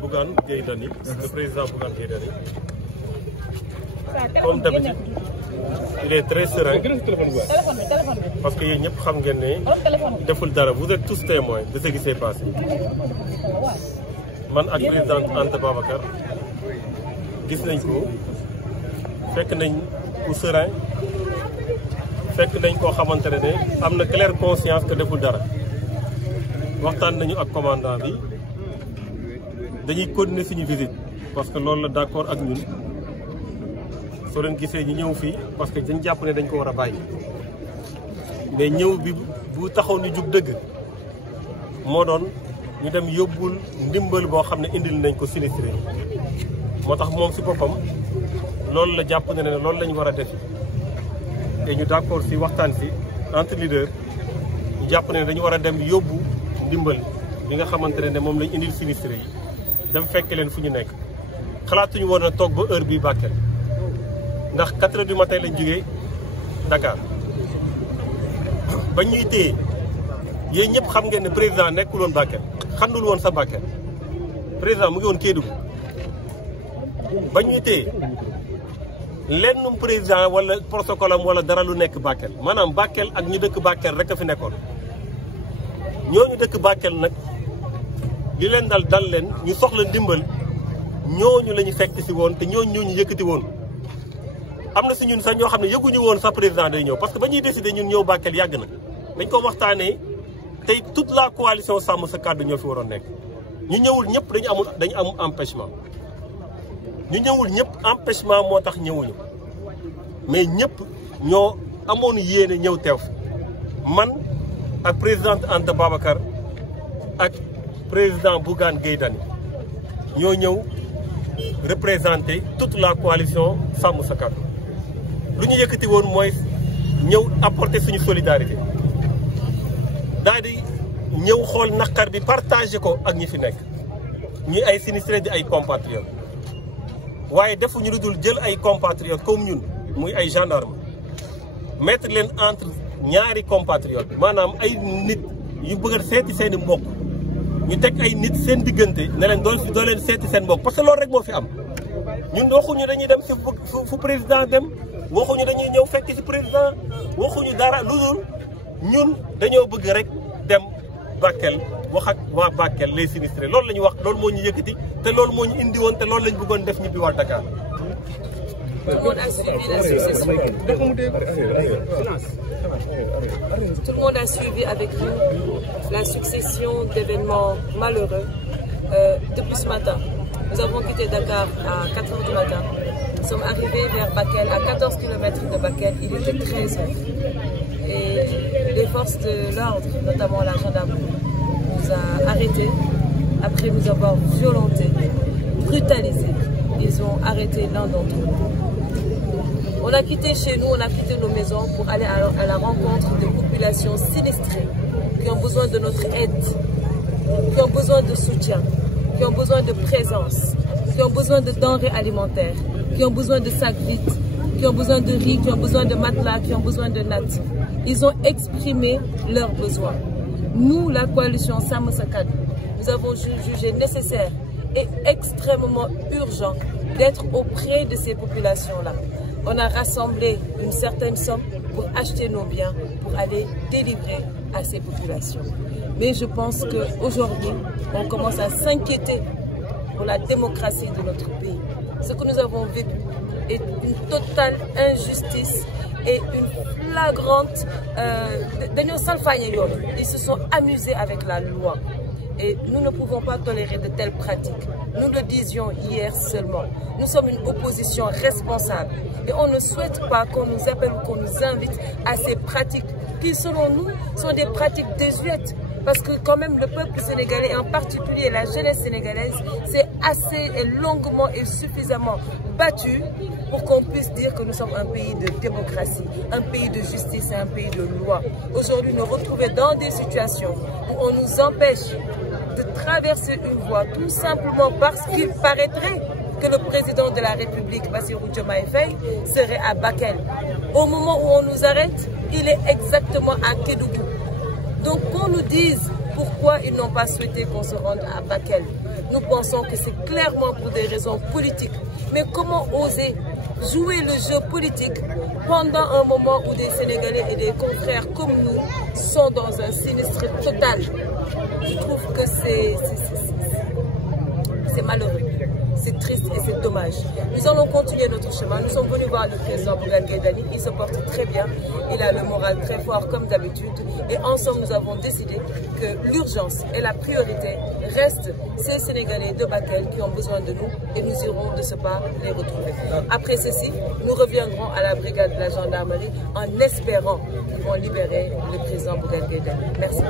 Bougane Gueye Dany, le président Bougane Gueye Dany, comme d'habitude, il est très serein parce que yéen ñëpp xam ngeen ne deful dara. Vous êtes tous témoins de ce qui s'est passé. Man ak président Anta Babacar gis nañ ko, fekk nañ ku serein, fekk nañ koo xamante ne am na claire conscience que deful dara. Waxtaan nañu ak commandant bi. Dañuy continuer suñu visite parce que loolu la d'accord ak ñun soo leen gisee ñu ñëw fii parce que dañ jàpp ne dañ ko war a bàyyi mais ñëw bi bu taxaw ni jug dëgg moo doon ñu dem yóbbul ndimbal boo xam ne indil nañ ko sinistré moo tax moom si boppam loolu la jàpp ne loolu lañ war a def te ñu d'accord si waxtaan si entre leader ñu jàpp ne dañu war a dem yóbbu ndimbal li nga xamante ne moom lañ indil sinistré yi dem fekk leen fu ñu nekk xalaatuñu woon a toog ba heure bii Bakel ndax 4 heures du matin lañ jógee Dakar ba ñuy téye yéen ñëpp xam ngeen ne président nekkul woon Bakel xandul woon sa Bakel président mu ngi woon Kédougou ba ñuy téye lennum président wala protocole am wala dara lu nekk Bakel maanaam Bakel ak ñu dëkk Bakel rek a fi nekkoon ñooñu dëkk Bakel nag. li leen dal leen ñu soxla ndimbal ñooñu la ñu fekk si woon te ñooñu yëkkati woon am na si ñun sax ñoo xam ne yëguñu woon sax président day ñëw parce que ba ñuy décider ñun ñëw Bakel yàgg na dañ ko waxtaanee tey toute la coalition sàmm sa kàddu ñoo fi waroon nekk ñu ñëwul ñëpp dañu am empêchement ñu ñëwul ñëpp empêchement moo tax ñëwuñu mais ñëpp ñoo amoon yéene ñëw teew man ak présidente Anta Babacar ak président Bougane Gueye Dany ñoo ñëw représenter toute la coalition Sàmm Sa Kàddu lu ñu yëkkati woon mooy ñëw apporter suñu solidarité daal di ñëw xool naqar bi partager ko ak ñi fi nekk ñuy ay sinistrés di ay compatriotes waaye defuñu lu dul jël ay compatriotes comme ñun muy ay gendarme mettre leen entre ñaari compatriotes maanaam ay nit yu bëgg a seeti seeni mbokk ñu teg ay nit seen diggante ne leen doo leen seeti seen mbokk parce que loolu rek moo fi am ñun waxuñu dañuy dem si fu président dem waxuñu dañuy ñëw fekk si président waxuñu dara lu dul ñun dañoo bëgg rek dem Bakel wax ak waa Bakel les sinistrés loolu la ñu wax loolu moo ñu yëkkati te loolu moo ñu indi woon te loolu la ñu bëggoon def ñibbi waa Dakar. Tout le monde a suivi la succession. Tout le monde a suivi avec nous la succession d'événements malheureux depuis ce matin. Nous avons quitté Dakar à 4 heures du matin. Nous sommes arrivés vers Bakel, à 14 km de Bakel. Il était 13 heures. Et les forces de l'ordre, notamment la gendarmerie, nous a arrêtés après nous avoir violentés, brutalisés. Ils ont arrêté l'un d'entre nous. On a quitté chez nous, on a quitté nos maisons pour aller à la rencontre de populations sinistrées qui ont besoin de notre aide, qui ont besoin de soutien, qui ont besoin de présence, qui ont besoin de denrées alimentaires, qui ont besoin de sacs vides, qui ont besoin de riz, qui ont besoin de matelas, qui ont besoin de nattes. Ils ont exprimé leurs besoins. Nous, la coalition Sàmm Sa Kàddu, nous avons jugé nécessaire et extrêmement urgent d'être auprès de ces populations-là. On a rassemblé une certaine somme pour acheter nos biens, pour aller délivrer à ces populations. Mais je pense qu'aujourd'hui, on commence à s'inquiéter pour la démocratie de notre pays. Ce que nous avons vécu est une totale injustice et une flagrante... Ils se sont amusés avec la loi. Et nous ne pouvons pas tolérer de telles pratiques. Nous le disions hier seulement. Nous sommes une opposition responsable. Et on ne souhaite pas qu'on nous appelle ou qu'on nous invite à ces pratiques qui, selon nous, sont des pratiques désuètes. Parce que quand même, le peuple sénégalais, et en particulier la jeunesse sénégalaise, s'est assez et longuement et suffisamment battu pour qu'on puisse dire que nous sommes un pays de démocratie, un pays de justice et un pays de loi. Aujourd'hui, nous retrouver dans des situations où on nous empêche de traverser une voie tout simplement parce qu'il paraîtrait que le président de la République, Bassirou Diomaye Faye, serait à Bakel. Au moment où on nous arrête, il est exactement à Kédougou. Donc qu'on nous dise pourquoi ils n'ont pas souhaité qu'on se rende à Bakel. Nous pensons que c'est clairement pour des raisons politiques. Mais comment oser jouer le jeu politique pendant un moment où des Sénégalais et des confrères comme nous sont dans un sinistre total? Je trouve que c'est malheureux. C'est triste et c'est dommage. Nous allons continuer notre chemin. Nous sommes venus voir le président Bougane Gueye Dany. Il se porte très bien. Il a le moral très fort comme d'habitude. Et ensemble, nous avons décidé que l'urgence et la priorité restent ces Sénégalais de Bakel qui ont besoin de nous. Et nous irons de ce pas les retrouver. Après ceci, nous reviendrons à la brigade de la gendarmerie en espérant qu'ils vont libérer le président Bougane Gueye Dany. Merci.